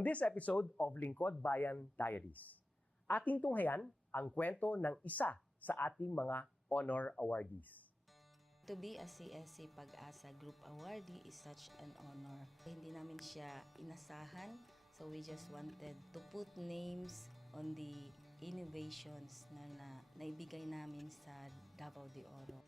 On this episode of Lingkod Bayan Diaries, ating tunghayan ang kwento ng isa sa ating mga honor awardees. To be a CSC Pag-asa Group Awardee is such an honor. Hindi namin siya inasahan, so we just wanted to put names on the innovations na naibigay namin sa Davao de Oro.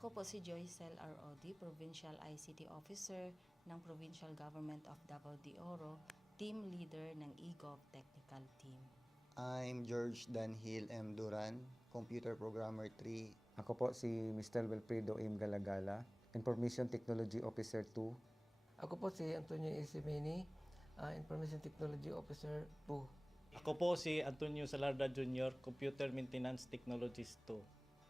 Ako po si Joycel ROD, Provincial ICT Officer ng Provincial Government of Davao de Oro, Team Leader ng eGov Technical Team. I'm George Danhil M. Duran, Computer Programmer 3. Ako po si Mr. Wilfredo M. Galagala, Information Technology Officer 2. Ako po si Antonio Isimini, Information Technology Officer 2. Ako po si Antonio Salarda Jr., Computer Maintenance Technologist 2.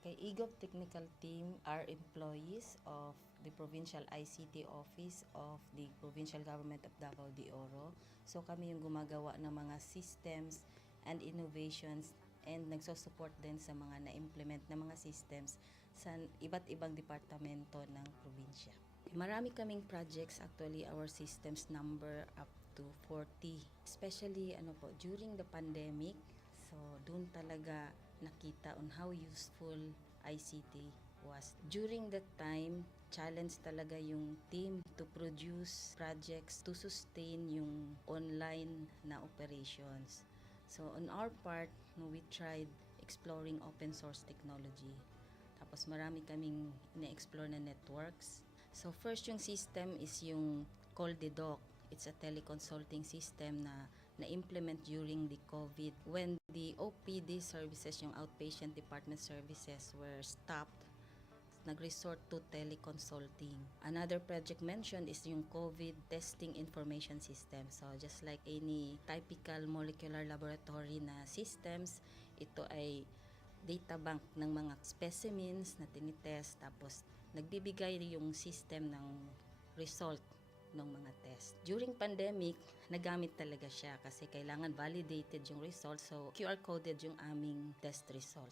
Kay eGov Technical Team are employees of the Provincial ICT Office of the Provincial Government of Davao de Oro. So kami yung gumagawa ng mga systems and innovations and nagsusupport din sa mga na-implement na mga systems sa iba't ibang departamento ng probinsya. Marami kaming projects, actually our systems number up to 40. Especially during the pandemic, so doon talaga nakita on how useful ICT was. During that time, challenge talaga yung team to produce projects to sustain yung online na operations. So on our part, we tried exploring open source technology. Tapos marami kaming ina-explore na networks. So first yung system is yung Call the Doc. It's a teleconsulting system na na-implement during the COVID. When the OPD services, yung outpatient department services were stopped, nag-resort to teleconsulting. Another project mentioned is yung COVID testing information system. So just like any typical molecular laboratory na systems, ito ay data bank ng mga specimens na tinitest, tapos nagbibigay yung system ng result ng mga test. During pandemic, nagamit talaga siya kasi kailangan validated yung result, so QR coded yung aming test result.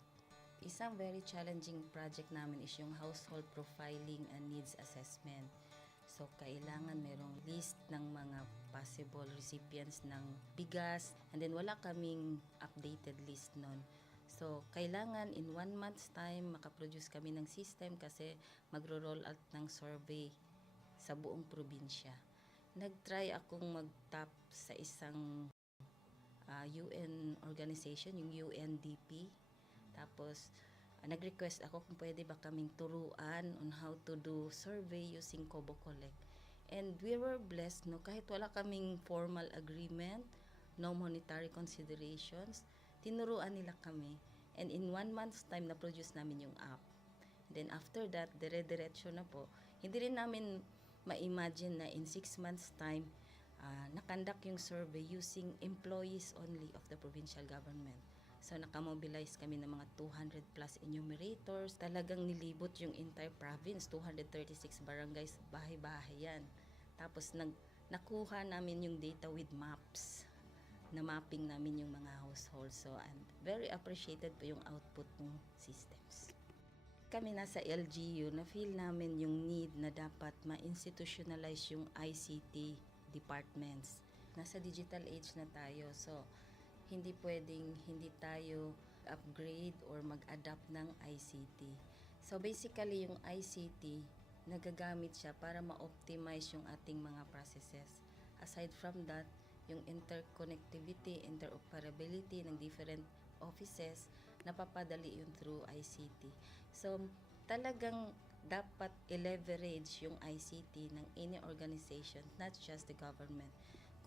Isang very challenging project namin is yung household profiling and needs assessment. So kailangan merong list ng mga possible recipients ng bigas, and then wala kaming updated list nun. So, kailangan in 1 month's time makaproduce kami ng system kasi magro-roll out ng survey sa buong probinsya. Nag-try akong mag-tap sa isang UN organization, yung UNDP. Tapos, nag-request ako kung pwede ba kaming turuan on how to do survey using Kobo Collect. And we were blessed, kahit wala kaming formal agreement, no monetary considerations, tinuruan nila kami. And in 1 month's time, na-produce namin yung app. And then after that, dire-diretso na po. Hindi rin namin ma-imagine na in 6 months' time, nakandak yung survey using employees only of the provincial government. So nakamobilize kami ng mga 200 plus enumerators. Talagang nilibot yung entire province, 236 barangays, bahay-bahay yan. Tapos nakuha namin yung data with maps. Na mapping namin yung mga households. So I'm very appreciated po yung output ng systems. Kami nasa LGU, na-feel namin yung need na dapat ma-institutionalize yung ICT departments. Nasa digital age na tayo, so hindi pwedeng hindi tayo upgrade or mag-adapt ng ICT. So basically yung ICT, nagagamit siya para ma-optimize yung ating mga processes. Aside from that, yung interconnectivity, interoperability ng different offices, napapadali yun through ICT. So, talagang dapat i-leverage yung ICT ng any organization, not just the government.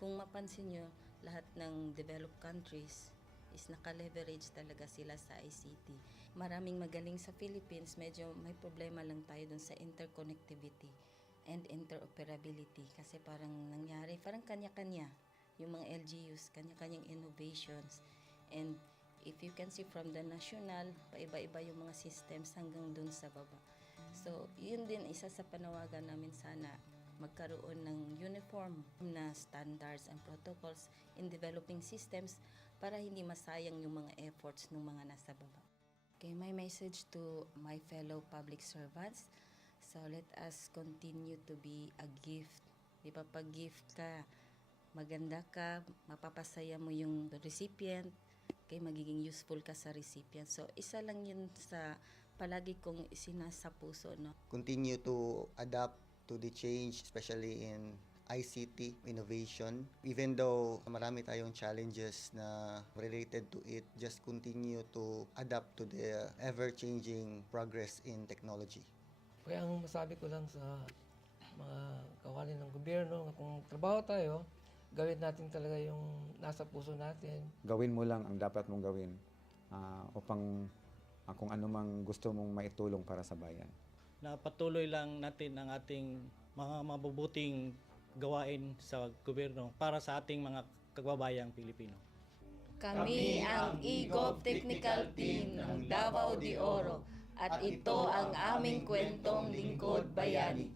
Kung mapansin nyo, lahat ng developed countries is naka-leverage talaga sila sa ICT. Maraming magaling sa Philippines, medyo may problema lang tayo dun sa interconnectivity and interoperability kasi parang nangyari, parang kanya-kanya yung mga LGUs, kanya-kanyang innovations. And if you can see from the national, paiba-iba yung mga systems hanggang dun sa baba. So, yun din isa sa panawagan namin, sana magkaroon ng uniform na standards and protocols in developing systems para hindi masayang yung mga efforts ng mga nasa baba. Okay, my message to my fellow public servants, so let us continue to be a gift. Di ba, pag gift ka, maganda ka, mapapasaya mo yung recipient, kay magiging useful ka sa recipient. So, isa lang yun sa palagi kong isinasa puso, no? Continue to adapt to the change, especially in ICT innovation. Even though marami tayong challenges na related to it, just continue to adapt to the ever-changing progress in technology. Kaya ang masabi ko lang sa mga kawani ng gobyerno, kung trabaho tayo, gawin natin talaga yung nasa puso natin. Gawin mo lang ang dapat mong gawin upang kung ano mang gusto mong maitulong para sa bayan. Na patuloy lang natin ang ating mga mabubuting gawain sa gobyerno para sa ating mga kababayang Pilipino. Kami ang EGOV Technical Team ng Davao de Oro at ito ang aming kwentong lingkod bayani.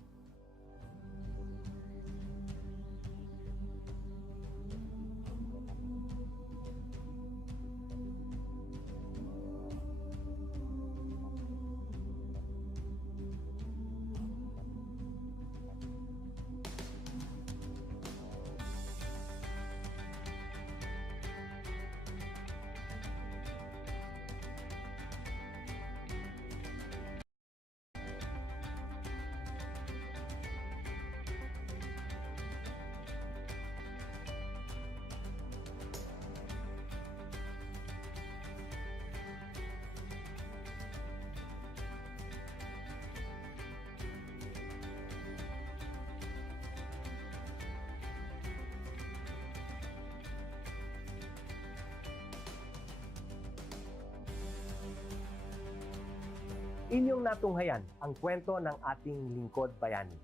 Inyong natunghayan ang kwento ng ating lingkod bayani.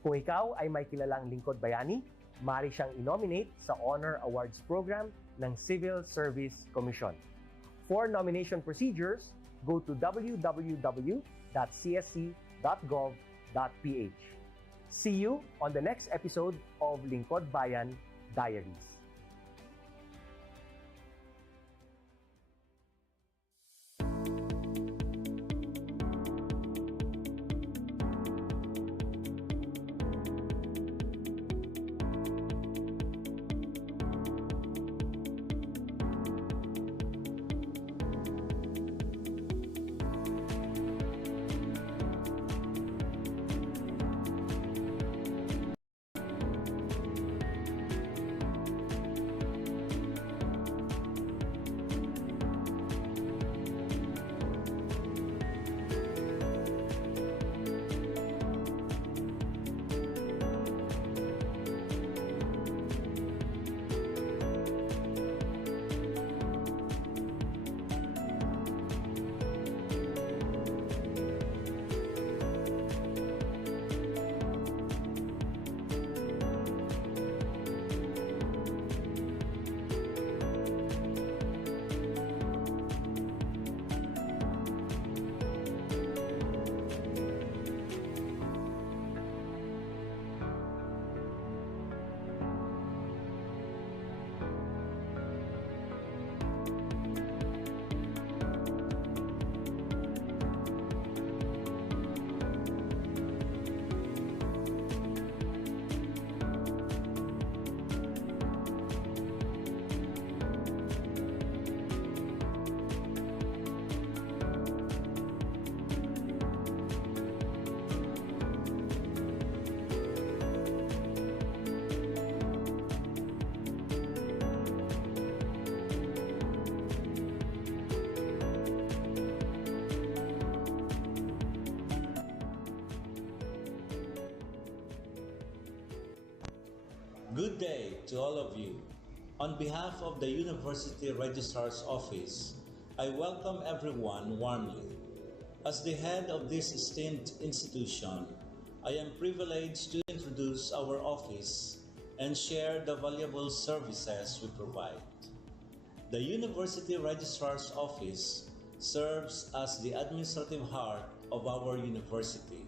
Kung ikaw ay may kilalang lingkod bayani, maaari siyang i-nominate sa Honor Awards Program ng Civil Service Commission. For nomination procedures, go to www.csc.gov.ph. See you on the next episode of Lingkod Bayan Diaries. Good day to all of you. On behalf of the University Registrar's Office, I welcome everyone warmly. As the head of this esteemed institution, I am privileged to introduce our office and share the valuable services we provide. The University Registrar's Office serves as the administrative heart of our university,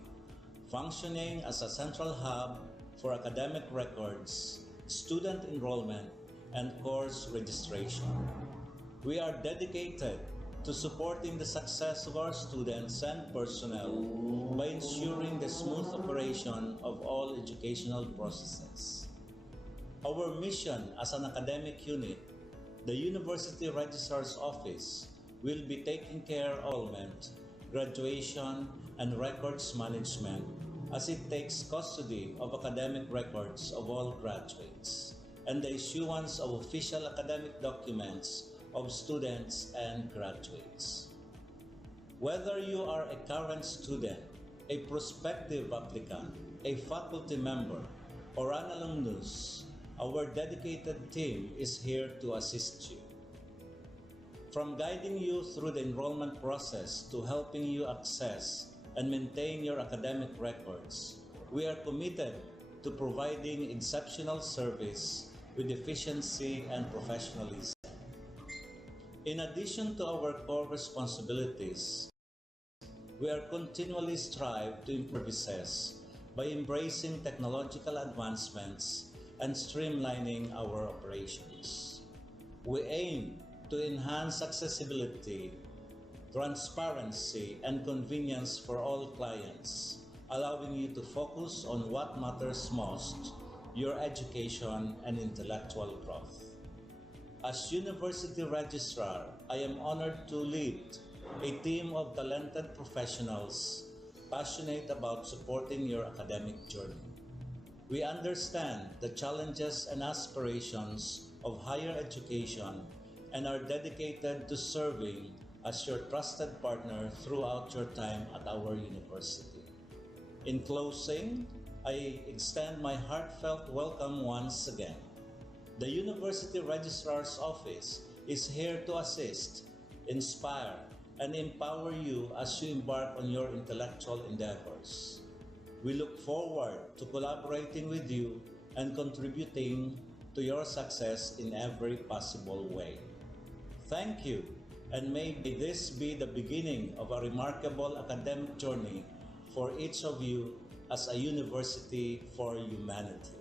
functioning as a central hub for academic records, student enrollment, and course registration. We are dedicated to supporting the success of our students and personnel by ensuring the smooth operation of all educational processes. Our mission as an academic unit, the University Registrar's Office, will be taking care of enrollment, graduation, and records management as it takes custody of academic records of all graduates and the issuance of official academic documents of students and graduates. Whether you are a current student, a prospective applicant, a faculty member, or an alumnus, our dedicated team is here to assist you. From guiding you through the enrollment process to helping you access and maintain your academic records, we are committed to providing exceptional service with efficiency and professionalism. In addition to our core responsibilities, we are continually strive to improve services by embracing technological advancements and streamlining our operations. We aim to enhance accessibility, transparency, and convenience for all clients, allowing you to focus on what matters most, your education and intellectual growth. As University Registrar, I am honored to lead a team of talented professionals passionate about supporting your academic journey. We understand the challenges and aspirations of higher education and are dedicated to serving as your trusted partner throughout your time at our university. In closing, I extend my heartfelt welcome once again. The University Registrar's Office is here to assist, inspire, and empower you as you embark on your intellectual endeavors. We look forward to collaborating with you and contributing to your success in every possible way. Thank you, and may this be the beginning of a remarkable academic journey for each of you as a university for humanity.